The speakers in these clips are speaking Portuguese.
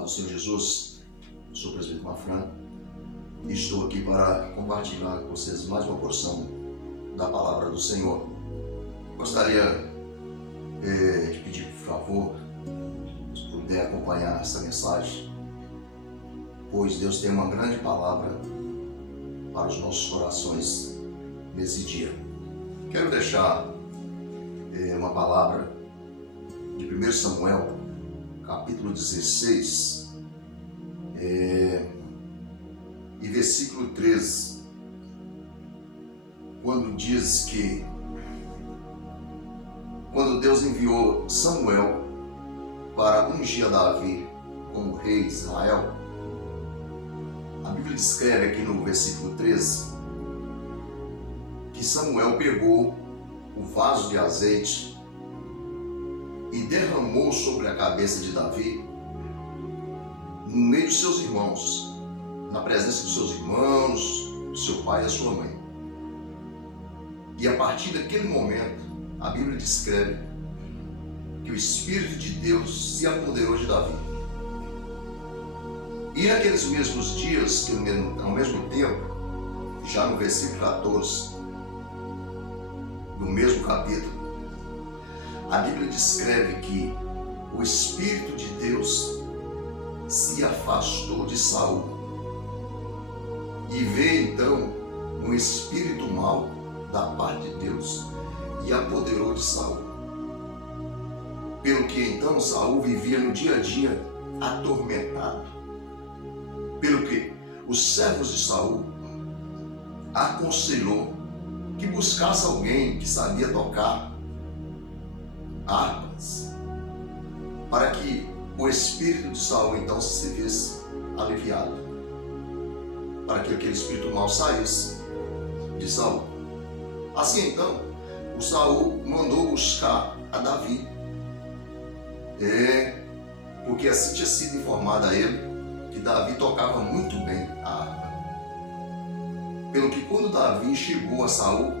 Paz do Senhor Jesus, eu sou o presbítero Mafran e estou aqui para compartilhar com vocês mais uma porção da palavra do Senhor. Gostaria de pedir, por favor, se puder acompanhar essa mensagem, pois Deus tem uma grande palavra para os nossos corações nesse dia. Quero deixar uma palavra de 1 Samuel, capítulo 16, e versículo 13, quando diz que quando Deus enviou Samuel para ungir Davi como rei de Israel, a Bíblia descreve aqui no versículo 13 que Samuel pegou o vaso de azeite e derramou sobre a cabeça de Davi no meio dos seus irmãos, na presença dos seus irmãos, do seu pai e da sua mãe. E a partir daquele momento, a Bíblia descreve que o Espírito de Deus se apoderou de Davi. E naqueles mesmos dias, ao mesmo tempo, já no versículo 14 do mesmo capítulo, a Bíblia descreve que o Espírito de Deus se afastou de Saul e veio então um espírito mau da parte de Deus e apoderou de Saul. Pelo que então Saul vivia no dia a dia atormentado. Pelo que os servos de Saul aconselhou que buscasse alguém que sabia tocar harpas, para que o espírito de Saul então se visse aliviado, para que aquele espírito mau saísse de Saul. Assim então, o Saul mandou buscar a Davi, porque assim tinha sido informado a ele que Davi tocava muito bem a harpa. Pelo que quando Davi chegou a Saul,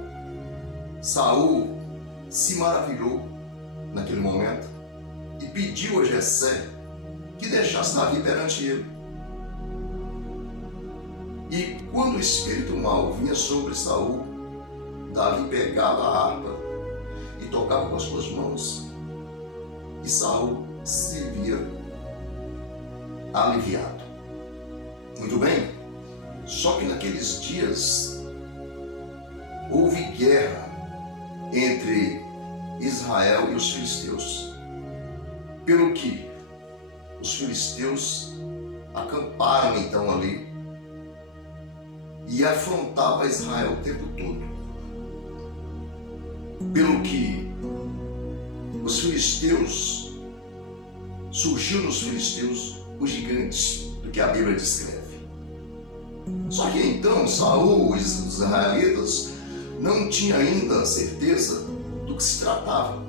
Saul se maravilhou naquele momento e pediu a Jessé que deixasse Davi perante ele. E quando o espírito mau vinha sobre Saul, Davi pegava a harpa e tocava com as suas mãos, e Saul se via aliviado. Muito bem, só que naqueles dias houve guerra entre Israel e os filisteus, pelo que os filisteus acamparam então ali e afrontavam Israel o tempo todo. Pelo que os filisteus, surgiu nos filisteus os gigantes do que a Bíblia descreve. Só que então Saul e os israelitas não tinham ainda certeza do que se tratava,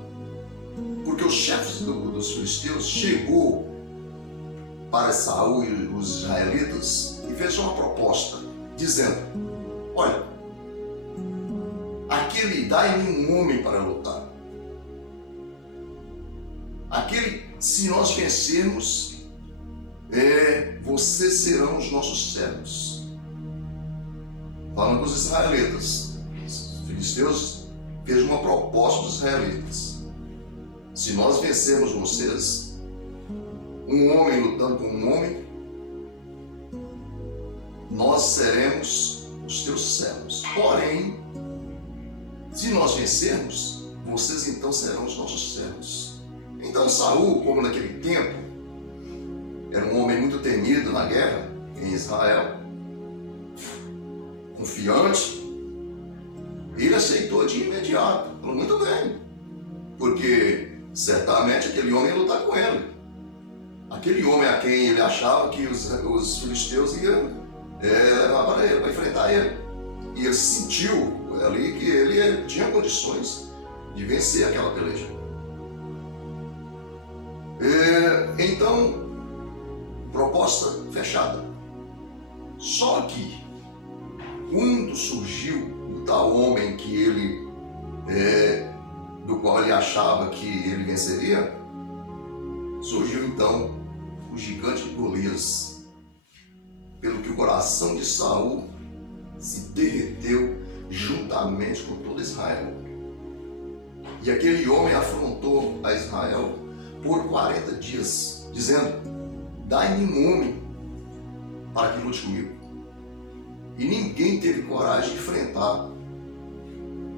porque os chefes dos filisteus chegou para Saul e os israelitas e fez uma proposta, dizendo: olha, aquele dai-me um homem para lutar. Aquele, se nós vencermos, vocês serão os nossos servos. Falando com os israelitas, os filisteus fez uma proposta dos israelitas: se nós vencermos vocês, um homem lutando com um homem, nós seremos os teus servos. Porém, se nós vencermos, vocês então serão os nossos servos. Então Saul, como naquele tempo era um homem muito temido na guerra em Israel, confiante, ele aceitou de imediato. Falou: muito bem, porque certamente aquele homem ia lutar com ele. Aquele homem a quem ele achava que os filisteus iam levar para ele, para enfrentar ele. E ele sentiu ali que ele tinha condições de vencer aquela peleja. Então, proposta fechada. Só que quando surgiu o tal homem que ele, do qual ele achava que ele venceria, surgiu então o gigante Golias, pelo que o coração de Saul se derreteu juntamente com todo Israel. E aquele homem afrontou a Israel por 40 dias, dizendo: dai-me um homem para que lute comigo. E ninguém teve coragem de enfrentar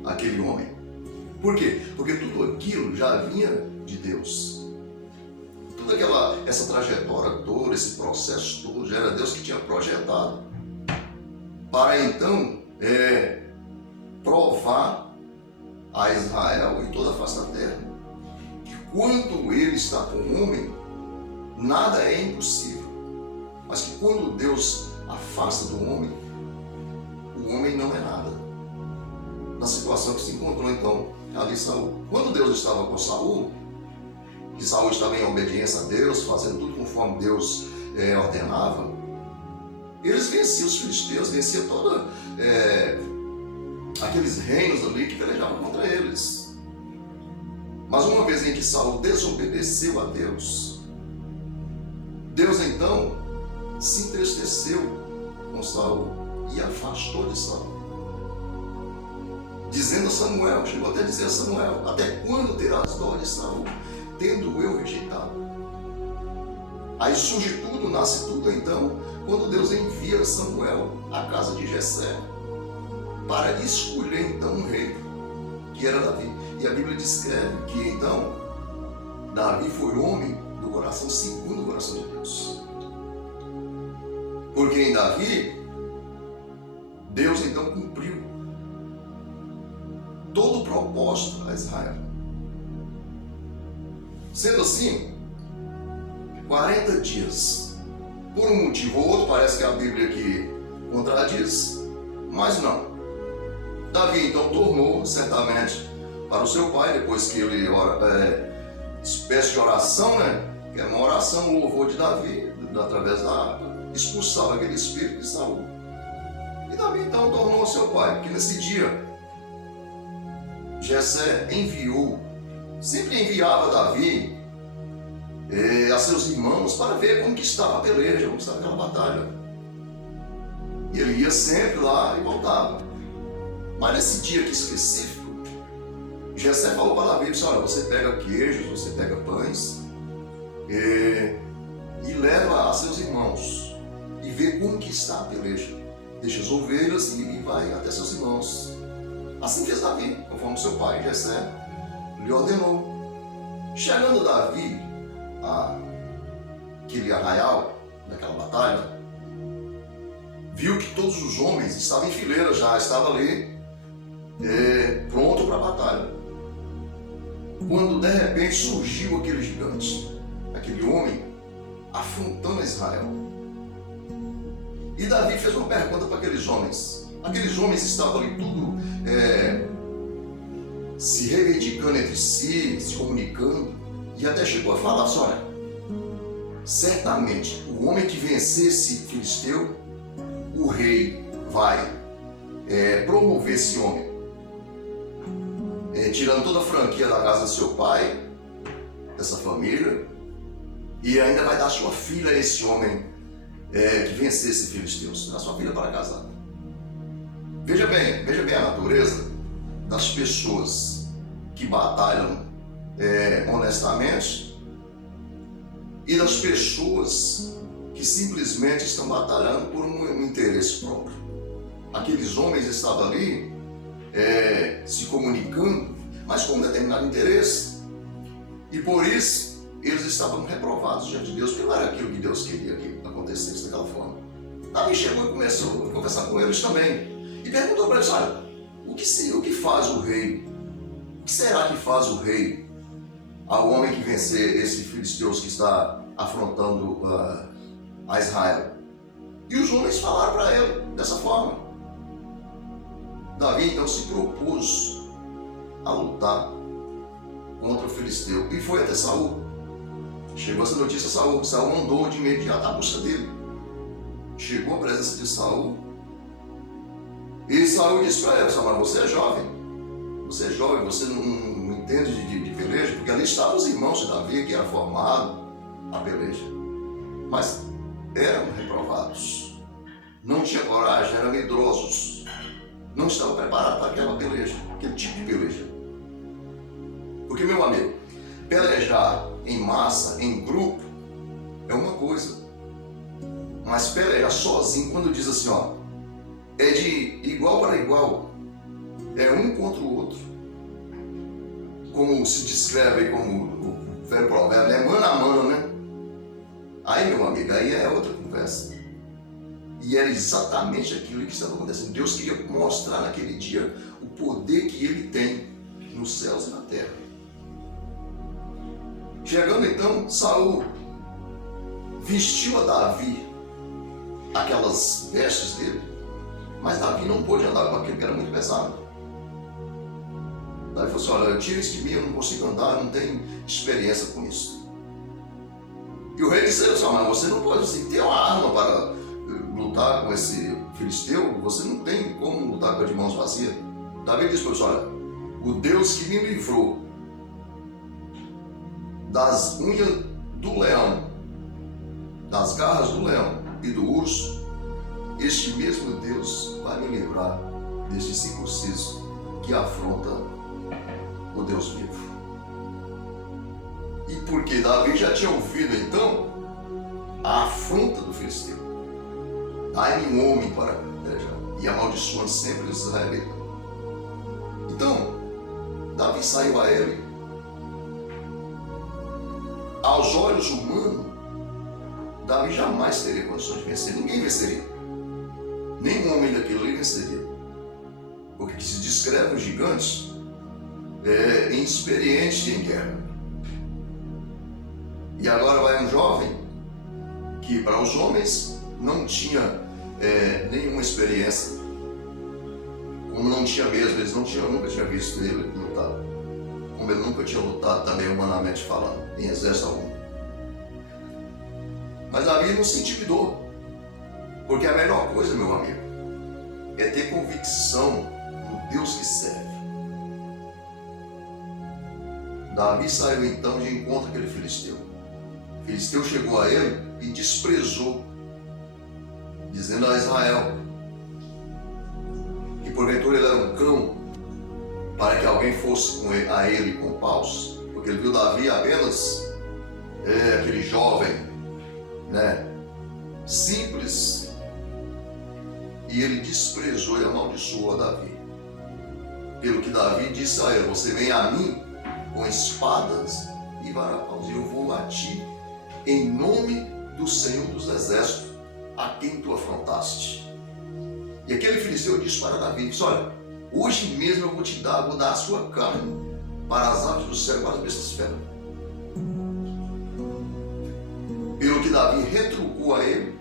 aquele homem. Por quê? Porque tudo aquilo já vinha de Deus. Toda essa trajetória toda, esse processo todo, já era Deus que tinha projetado para então provar a Israel e toda a face da terra que quando ele está com o homem, nada é impossível. Mas que quando Deus afasta do homem, o homem não é nada. Na situação que se encontrou então ali Saul. Quando Deus estava com Saul, que Saul estava em obediência a Deus, fazendo tudo conforme Deus ordenava, eles venciam os filisteus, venciam todos aqueles reinos ali que pelejavam contra eles. Mas uma vez em que Saul desobedeceu a Deus, Deus então se entristeceu com Saul e afastou de Saul, dizendo a Samuel, chegou até a dizer a Samuel: até quando terás dó de Saul, tendo eu rejeitado? Aí surge tudo, nasce tudo então, quando Deus envia Samuel à casa de Jessé para escolher então um rei, que era Davi. E a Bíblia descreve que então Davi foi homem do coração segundo o coração de Deus. Porque em Davi, Deus então cumpriu todo o propósito a Israel. Sendo assim, 40 dias, por um motivo ou outro, parece que a Bíblia aqui contradiz, mas não. Davi então tornou certamente para o seu pai, depois que ele espécie de oração, que era uma oração, um louvor de Davi, através da harpa, expulsava aquele espírito de Saul. E Davi então tornou ao seu pai, porque nesse dia Jessé sempre enviava Davi a seus irmãos para ver como que estava a peleja, como estava aquela batalha. E ele ia sempre lá e voltava. Mas nesse dia aqui específico, Jessé falou para Davi: olha, você pega queijos, você pega pães e leva a seus irmãos e vê como que está a peleja. Deixa as ovelhas e vai até seus irmãos. Assim fez Davi, conforme seu pai Jessé lhe ordenou. Chegando Davi àquele arraial daquela batalha, viu que todos os homens estavam em fileira já, estavam ali pronto para a batalha. Quando de repente surgiu aquele gigante, aquele homem afrontando Israel. E Davi fez uma pergunta para aqueles homens. Aqueles homens estavam ali tudo se reivindicando entre si, se comunicando, e até chegou a falar: olha, certamente o homem que vencer esse filisteu, o rei vai promover esse homem, tirando toda a franquia da casa do seu pai, dessa família, e ainda vai dar sua filha a esse homem que vencer esse filisteu, dar sua filha para casar. Veja bem a natureza das pessoas que batalham honestamente e das pessoas que simplesmente estão batalhando por um interesse próprio. Aqueles homens estavam ali se comunicando, mas com um determinado interesse, e por isso eles estavam reprovados diante de Deus, porque não era aquilo que Deus queria que acontecesse daquela forma. Davi chegou e começou a conversar com eles também, e perguntou para eles: olha, o que faz o rei? O que será que faz o rei ao homem que vencer esse filisteu que está afrontando a Israel? E os homens falaram para ele dessa forma. Davi então se propôs a lutar contra o filisteu e foi até Saul. Chegou essa notícia a Saul. Saul mandou de imediato à busca dele. Chegou à presença de Saul e Saul disse para ele: mas você é jovem, você não entende de peleja, porque ali estavam os irmãos de Davi que eram formados a peleja. mas eram reprovados. Não tinha coragem, eram medrosos. Não estavam preparados para aquela peleja, aquele tipo de peleja. Porque, meu amigo, pelejar em massa, em grupo, é uma coisa. Mas pelejar sozinho, quando diz assim, ó, é de igual para igual, é um contra o outro. Como se descreve aí, como o velho provérbio, é mano a mano, né? Aí, meu amigo, aí é outra conversa. E era exatamente aquilo que estava acontecendo. Deus queria mostrar naquele dia o poder que Ele tem nos céus e na terra. Chegando então, Saul vestiu a Davi aquelas vestes dele, mas Davi não pôde andar com aquilo que era muito pesado. Davi falou assim, olha, tira isso de mim, eu não consigo andar, eu não tenho experiência com isso. E o rei disse assim, mas você não pode ter uma arma para lutar com esse filisteu, você não tem como lutar com as mãos vazias. Davi disse para ele, olha, o Deus que me livrou das unhas do leão, das garras do leão e do urso, este mesmo Deus vai me livrar deste circunciso que afronta o Deus vivo. E porque Davi já tinha ouvido então a afronta do filisteu, dai-me um homem para pelejar, e amaldiçoando sempre os israelitas. Então, Davi saiu a ele. Aos olhos humanos, Davi jamais teria condições de vencer, ninguém venceria. Nenhum homem daquele ali venceria. Porque que se descreve os gigantes inexperiente em guerra. E agora vai um jovem que para os homens não tinha nenhuma experiência, como não tinha mesmo, eles nunca tinham visto ele lutar, como ele nunca tinha lutado também humanamente falando, em exército algum. Mas Davi não se intimidou, porque a melhor coisa, meu amigo, é ter convicção no Deus que serve. Davi saiu então de encontro àquele filisteu. O filisteu chegou a ele e desprezou, dizendo a Israel que porventura ele era um cão para que alguém fosse a ele com paus, porque ele viu Davi apenas aquele jovem, simples, e ele desprezou e amaldiçoou a Davi. Pelo que Davi disse a ele, você vem a mim com espadas e varapaus, e eu vou a ti em nome do Senhor dos Exércitos, a quem tu afrontaste. E aquele filisteu disse para Davi, disse, olha, hoje mesmo eu vou dar a sua carne para as aves do céu e para as bestas feras. Pelo que Davi retrucou a ele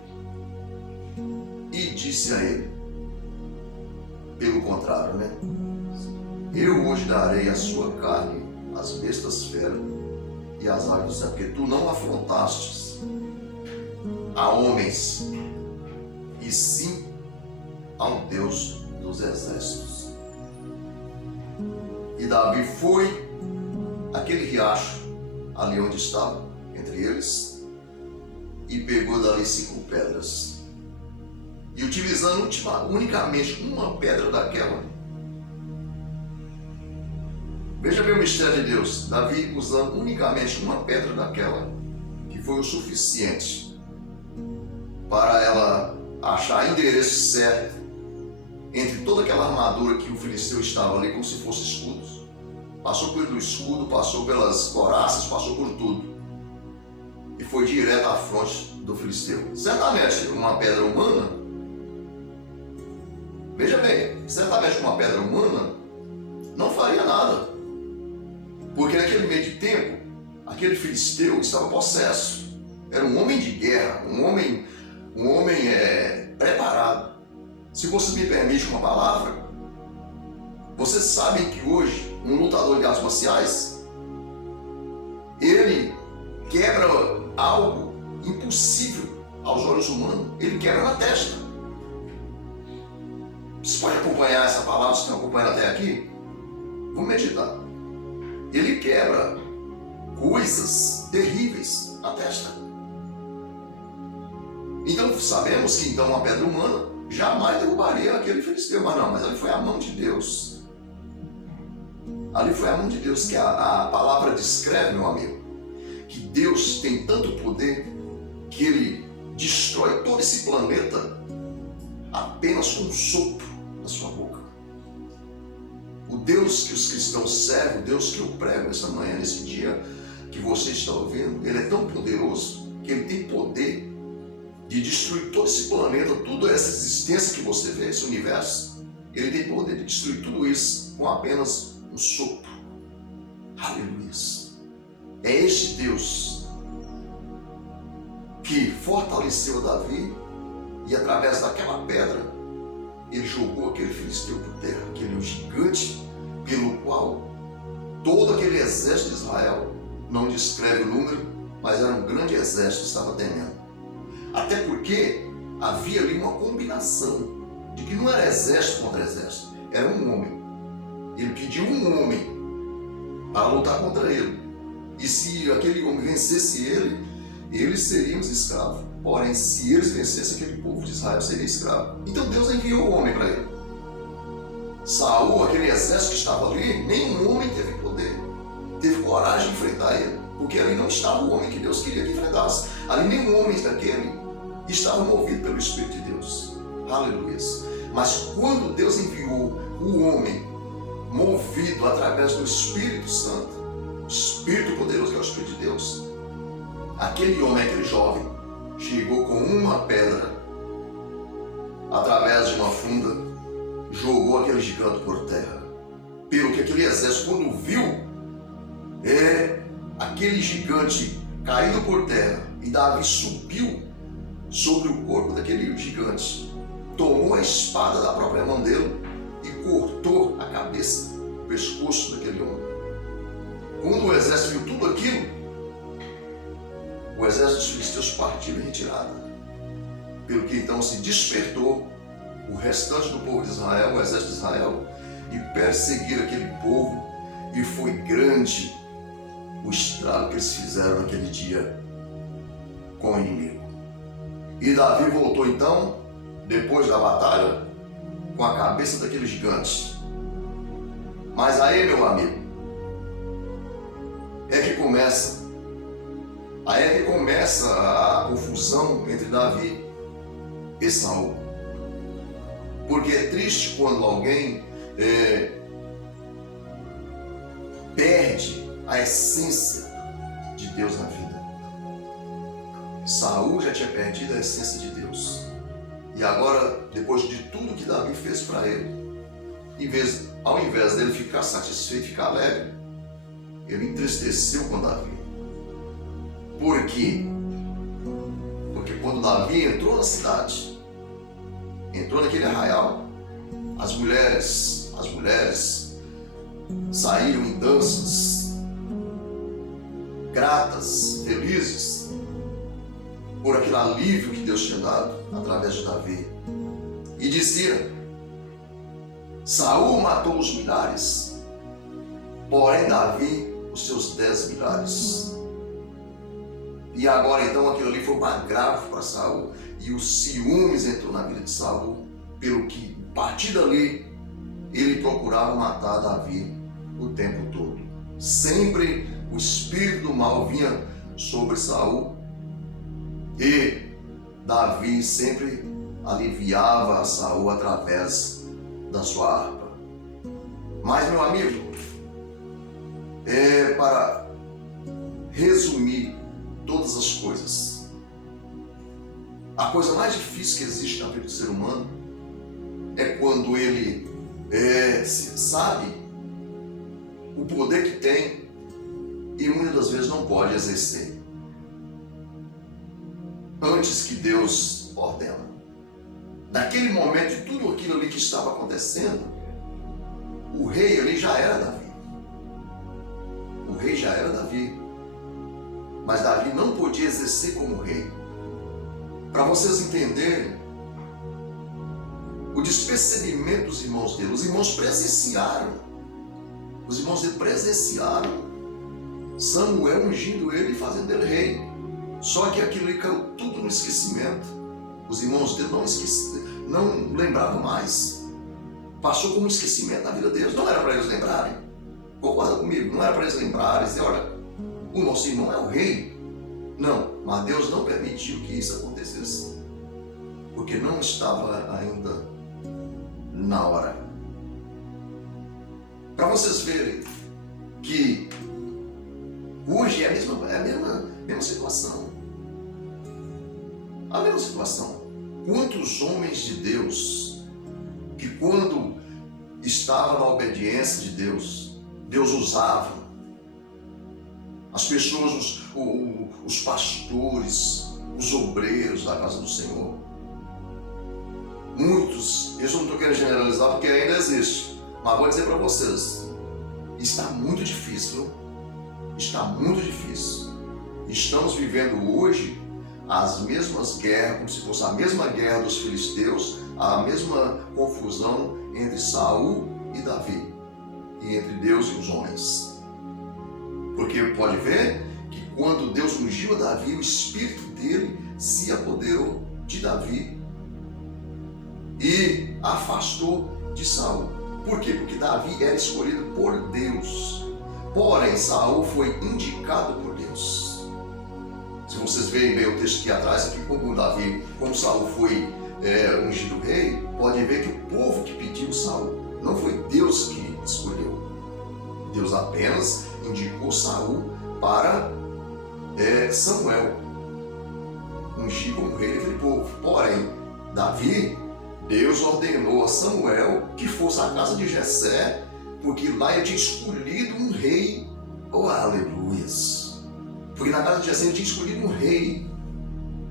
e disse a ele, pelo contrário, eu hoje darei a sua carne às bestas feras e às aves do céu, porque tu não afrontastes a homens, e sim ao Deus dos exércitos. E Davi foi àquele riacho, ali onde estava, entre eles, e pegou dali 5 pedras. E utilizando unicamente uma pedra daquela, veja bem o mistério de Deus, Davi usando unicamente uma pedra daquela, que foi o suficiente para ela achar endereço certo entre toda aquela armadura que o filisteu estava ali, como se fosse escudos. Passou pelo escudo, passou pelas coraças, passou por tudo. E foi direto à fronte do filisteu. Certamente uma pedra humana, veja bem, certamente uma pedra humana não faria nada. Porque naquele meio de tempo, aquele filisteu estava possesso. Era um homem de guerra, um homem preparado. Se você me permite uma palavra, vocês sabem que hoje um lutador de artes marciais, ele quebra algo impossível aos olhos humanos, ele quebra na testa. Você pode acompanhar essa palavra, se estão acompanhando até aqui? Vamos meditar. Ele quebra coisas terríveis na testa. Então sabemos que então uma pedra humana jamais derrubaria aquele filisteu, mas não, mas ali foi a mão de Deus. Ali foi a mão de Deus, que a palavra descreve, meu amigo, que Deus tem tanto poder que Ele destrói todo esse planeta apenas com um sopro na sua boca. O Deus que os cristãos servem, o Deus que eu prego essa manhã, nesse dia que você está ouvindo, Ele é tão poderoso que Ele tem poder de destruir todo esse planeta, toda essa existência que você vê, esse universo. Ele tem poder de destruir tudo isso com apenas um sopro. Aleluia. É este Deus que fortaleceu Davi e através daquela pedra ele jogou aquele filisteu por terra, aquele gigante pelo qual todo aquele exército de Israel, não descreve o número, mas era um grande exército, estava temendo. Até porque havia ali uma combinação de que não era exército contra exército, era um homem. Ele pediu um homem para lutar contra ele. E se aquele homem vencesse ele, eles seriam os escravos. Porém, se eles vencessem, aquele povo de Israel seria escravo. Então Deus enviou o homem para ele. Saul, aquele exército que estava ali, nenhum homem teve poder, teve coragem de enfrentar ele, porque ali não estava o homem que Deus queria que enfrentasse. Ali nenhum homem daquele estava movido pelo Espírito de Deus. Aleluia. Mas quando Deus enviou o homem movido através do Espírito Santo, o Espírito poderoso que é o Espírito de Deus, aquele homem, aquele jovem, chegou com uma pedra através de uma funda, jogou aquele gigante por terra. Pelo que aquele exército, quando viu aquele gigante caído por terra, e Davi subiu sobre o corpo daquele gigante, tomou a espada da própria mão dele e cortou a cabeça, o pescoço daquele homem. Quando o exército viu tudo aquilo, o exército dos filisteus partiu em retirada. Pelo que então se despertou o restante do povo de Israel, o exército de Israel, e perseguiram aquele povo, e foi grande o estrago que eles fizeram naquele dia com o inimigo. E Davi voltou então, depois da batalha, com a cabeça daquele gigante. Mas aí, meu amigo, é que começa a confusão entre Davi e Saul. Porque é triste quando alguém perde a essência de Deus na vida. Saul já tinha perdido a essência de Deus. E agora, depois de tudo que Davi fez para ele, ao invés dele ficar satisfeito, ficar alegre, ele entristeceu com Davi. Por quê? Porque quando Davi entrou na cidade, entrou naquele arraial, as mulheres saíram em danças, gratas, felizes, por aquele alívio que Deus tinha dado através de Davi. E dizia: Saul matou os milhares, porém Davi os seus 10 milhares. E agora então aquilo ali foi um agravo para Saul, e os ciúmes entrou na vida de Saul, pelo que a partir dali ele procurava matar Davi o tempo todo. Sempre o espírito do mal vinha sobre Saul, e Davi sempre aliviava a Saul através da sua harpa. Mas, meu amigo, para resumir todas as coisas, a coisa mais difícil que existe na vida do ser humano é quando ele sabe o poder que tem e muitas das vezes não pode exercer antes que Deus ordena. Naquele momento, de tudo aquilo ali que estava acontecendo, o rei ali já era Davi. O rei já era Davi. Mas Davi não podia exercer como rei. Para vocês entenderem o despercebimento dos irmãos dele, os irmãos dele presenciaram Samuel ungindo ele e fazendo ele rei. Só que aquilo ali caiu tudo no esquecimento. Os irmãos dele não lembravam mais. Passou como um esquecimento na vida deles. Não era para eles lembrarem. Concorda comigo? Não era para eles lembrarem. Dizer, olha, o nosso irmão é o rei. Não, mas Deus não permitiu que isso acontecesse. Porque não estava ainda na hora. Para vocês verem que hoje é a mesma situação. A mesma situação. Quantos homens de Deus que quando estava na obediência de Deus, Deus usava. As pessoas, os pastores, os obreiros da casa do Senhor. Muitos, eu não estou querendo generalizar porque ainda existe, mas vou dizer para vocês, está muito difícil, está muito difícil. Estamos vivendo hoje as mesmas guerras, como se fosse a mesma guerra dos filisteus, a mesma confusão entre Saul e Davi, e entre Deus e os homens. Porque pode ver que quando Deus ungiu a Davi, o espírito dele se apoderou de Davi e afastou de Saul. Por quê? Porque Davi era escolhido por Deus. Porém, Saul foi indicado por Deus. Se vocês verem bem o texto aqui atrás, aqui como Saul foi ungido rei, pode ver que o povo que pediu Saul, não foi Deus que escolheu. Deus apenas indicou Saul para Samuel ungir como rei daquele povo. Porém, Davi, Deus ordenou a Samuel que fosse à casa de Jessé, porque lá ele tinha escolhido um rei. Oh, aleluias! Porque na casa de Jessé ele tinha escolhido um rei,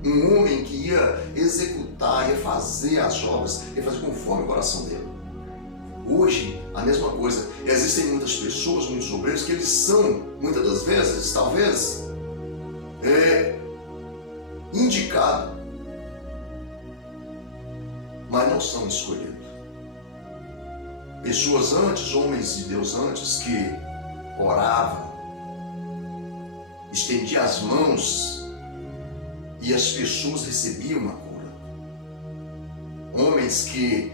um homem que ia executar, ia fazer as obras, ia fazer conforme o coração dele. Hoje, a mesma coisa. Existem muitas pessoas, muitos obreiros, que eles são, muitas das vezes, talvez, indicados, mas não são escolhidos. Pessoas antes, homens de Deus antes, que oravam, estendiam as mãos e as pessoas recebiam uma cura. Homens que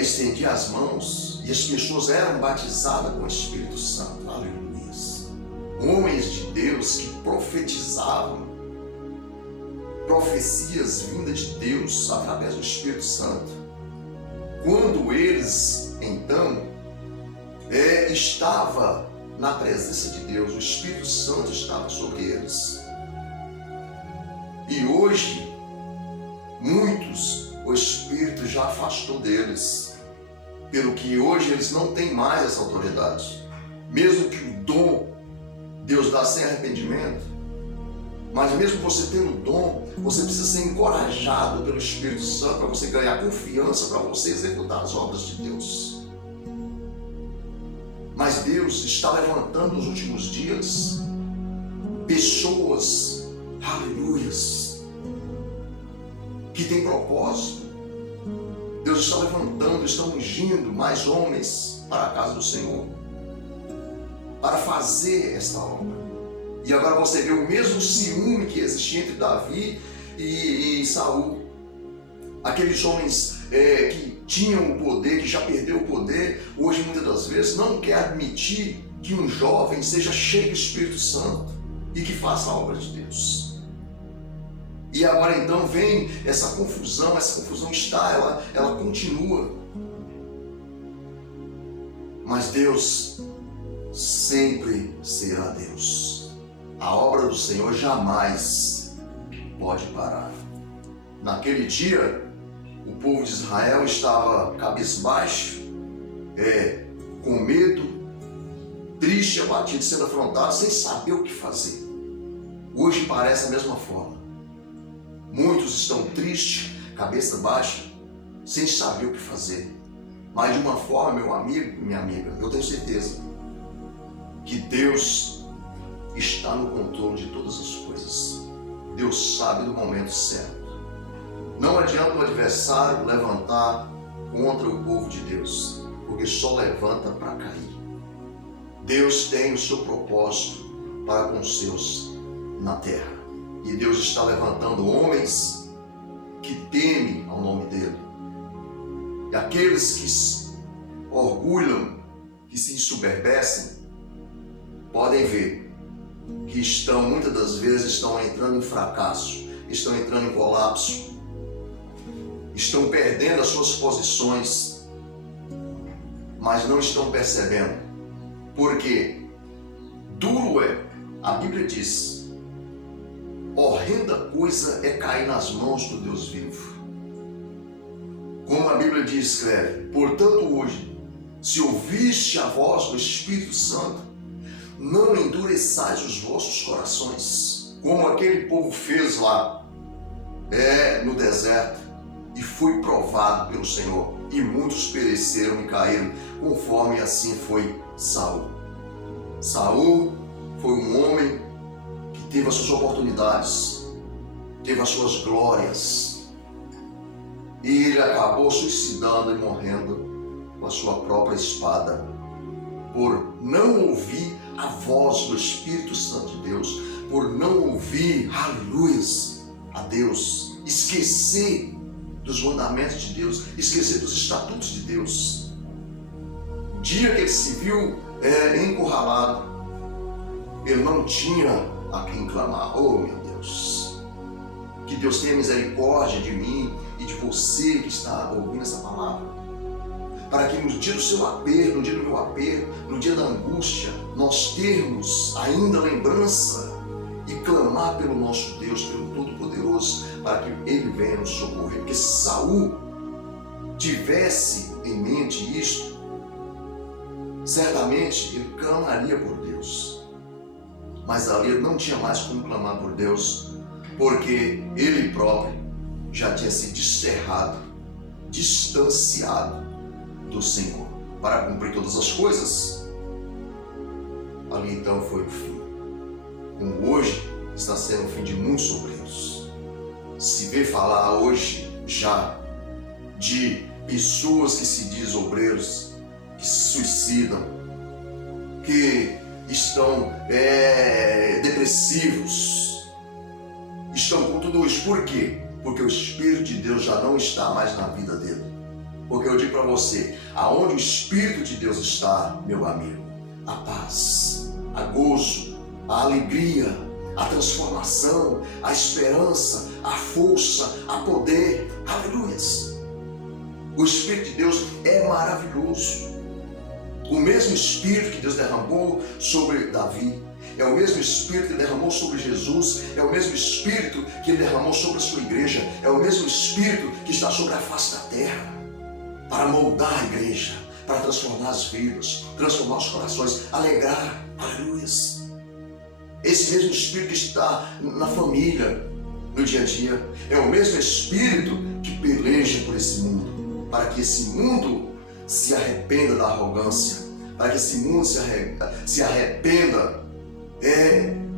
estendia as mãos e as pessoas eram batizadas com o Espírito Santo. Aleluia. Homens de Deus que profetizavam profecias vindas de Deus através do Espírito Santo. Quando eles, então, estava na presença de Deus, o Espírito Santo estava sobre eles. E hoje, muitos, o Espírito já afastou deles, pelo que hoje eles não têm mais essa autoridade. Mesmo que o dom Deus dá sem arrependimento, mas mesmo você tendo o dom, você precisa ser encorajado pelo Espírito Santo para você ganhar confiança, para você executar as obras de Deus. Mas Deus está levantando nos últimos dias pessoas, aleluias, que têm propósito. Deus está levantando, está ungindo mais homens para a casa do Senhor, para fazer esta obra. E agora você vê o mesmo ciúme que existia entre Davi e Saul. Aqueles homens que tinham o poder, que já perdeu o poder, hoje muitas das vezes não quer admitir que um jovem seja cheio do Espírito Santo e que faça a obra de Deus. E agora então vem essa confusão ela continua. Mas Deus sempre será Deus. A obra do Senhor jamais pode parar. Naquele dia, o povo de Israel estava cabisbaixo, com medo, triste, abatido, sendo afrontado, sem saber o que fazer. Hoje parece a mesma forma. Muitos estão tristes, cabeça baixa, sem saber o que fazer. Mas de uma forma, meu amigo e minha amiga, eu tenho certeza que Deus está no controle de todas as coisas. Deus sabe do momento certo. Não adianta o adversário levantar contra o povo de Deus, porque só levanta para cair. Deus tem o seu propósito para com os seus na terra. E Deus está levantando homens que teme ao nome dele. E aqueles que se orgulham, que se ensoberbecem, podem ver que muitas das vezes estão entrando em fracasso, estão entrando em colapso, estão perdendo as suas posições, mas não estão percebendo. Porque duro é, a Bíblia diz, horrenda coisa é cair nas mãos do Deus vivo. Como a Bíblia diz, escreve, portanto hoje, se ouviste a voz do Espírito Santo, não endureçais os vossos corações, como aquele povo fez lá no deserto, e foi provado pelo Senhor, e muitos pereceram e caíram, conforme assim foi Saul. Saul foi um homem que teve as suas oportunidades, teve as suas glórias, e ele acabou suicidando e morrendo com a sua própria espada, por não ouvir a voz do Espírito Santo de Deus, por não ouvir, aleluias, a Deus, esquecer dos mandamentos de Deus, esquecer dos estatutos de Deus. O dia que ele se viu encurralado, ele não tinha a quem clamar. Oh meu Deus, que Deus tenha misericórdia de mim e de você que está ouvindo essa palavra, para que no dia do seu aperto, no dia do meu aperto, no dia da angústia, nós termos ainda lembrança e clamar pelo nosso Deus, pelo Todo-Poderoso, para que Ele venha nos socorrer. Porque se Saul tivesse em mente isto, certamente ele clamaria por Deus. Mas ali ele não tinha mais como clamar por Deus, porque ele próprio já tinha se desterrado, distanciado do Senhor para cumprir todas as coisas. Ali então foi o fim. Como hoje está sendo o fim de muitos obreiros. Se vê falar hoje já de pessoas que se dizem obreiros, que se suicidam, que estão depressivos, estão com tudo isso. Por quê? Porque o Espírito de Deus já não está mais na vida dele. Porque eu digo para você, aonde o Espírito de Deus está, meu amigo, a paz, a gozo, a alegria, a transformação, a esperança, a força, a poder, aleluias. O Espírito de Deus é maravilhoso. O mesmo Espírito que Deus derramou sobre Davi, é o mesmo Espírito que derramou sobre Jesus, é o mesmo Espírito que Ele derramou sobre a sua igreja, é o mesmo Espírito que está sobre a face da terra, para moldar a igreja, para transformar as vidas, transformar os corações, alegrar, aleluias. Esse mesmo Espírito que está na família, no dia a dia, é o mesmo Espírito que peleja por esse mundo, para que esse mundo se arrependa da arrogância, para que esse mundo se arrependa,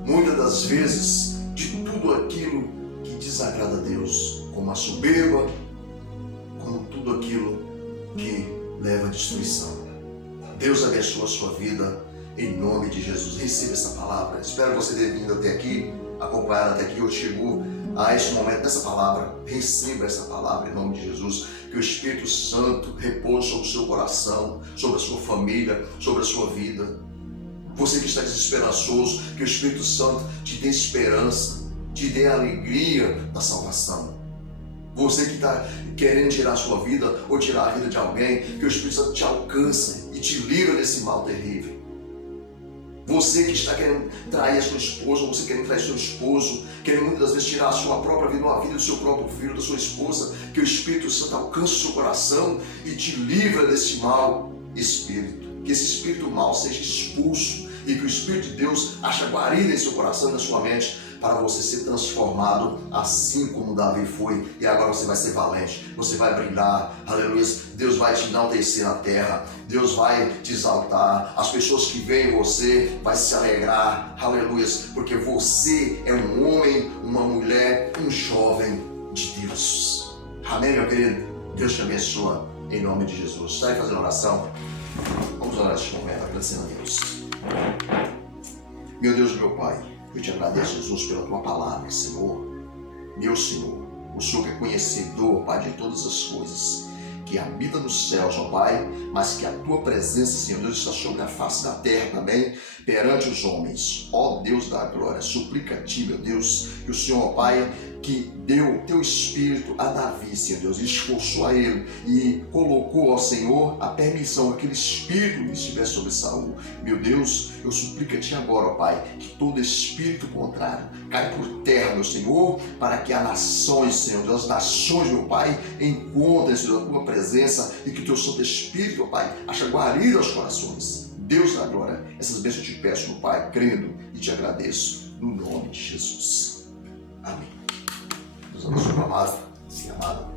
muitas das vezes, de tudo aquilo que desagrada a Deus, como a soberba, como tudo aquilo que leva à destruição. Deus abençoe a sua vida, em nome de Jesus. Receba essa palavra. Espero você ter vindo até aqui, acompanhado até aqui, ou chegou a este momento dessa palavra. Receba essa palavra em nome de Jesus. Que o Espírito Santo repouse sobre o seu coração, sobre a sua família, sobre a sua vida. Você que está desesperançoso, que o Espírito Santo te dê esperança, te dê a alegria da salvação. Você que está querendo tirar a sua vida ou tirar a vida de alguém, que o Espírito Santo te alcance e te livre desse mal terrível. Você que está querendo trair a sua esposa, você querendo trair seu esposo, querendo muitas vezes tirar a sua própria vida, ou a vida do seu próprio filho, da sua esposa, que o Espírito Santo alcance o seu coração e te livre desse mal espírito. Que esse espírito mal seja expulso e que o Espírito de Deus ache guarida em seu coração e na sua mente, para você ser transformado assim como Davi foi. E agora você vai ser valente, você vai brilhar, aleluia. Deus vai te enaltecer na terra, Deus vai te exaltar, as pessoas que veem você vai se alegrar, aleluia, porque você é um homem, uma mulher, um jovem de Deus. Amém, meu querido? Deus te abençoe em nome de Jesus. Está aí fazendo oração? Vamos orar neste momento, agradecendo a Deus. Meu Deus e meu Pai, eu te agradeço, Jesus, pela tua palavra, Senhor. Meu Senhor, O Senhor que é conhecedor, Pai, de todas as coisas, que habita nos céus, ó Pai, mas que a tua presença, Senhor Deus, está sobre a face da terra também, perante os homens. Ó Deus da glória, suplica a ti, meu Deus, que o Senhor, ó Pai, que deu teu espírito a Davi, Senhor Deus, e esforçou a ele e colocou ao Senhor a permissão que aquele espírito estivesse sobre Saul. Meu Deus, eu suplico a ti agora, ó Pai, que todo espírito contrário caia por terra, meu Senhor, para que as nações, Senhor Deus, as nações, meu Pai, encontrem, Senhor, a tua presença e que o teu Santo Espírito, ó Pai, ache guarida aos corações. Deus da glória, essas bênçãos eu te peço, meu Pai, crendo e te agradeço, no nome de Jesus. Amém. Deus abençoe, amado e amada.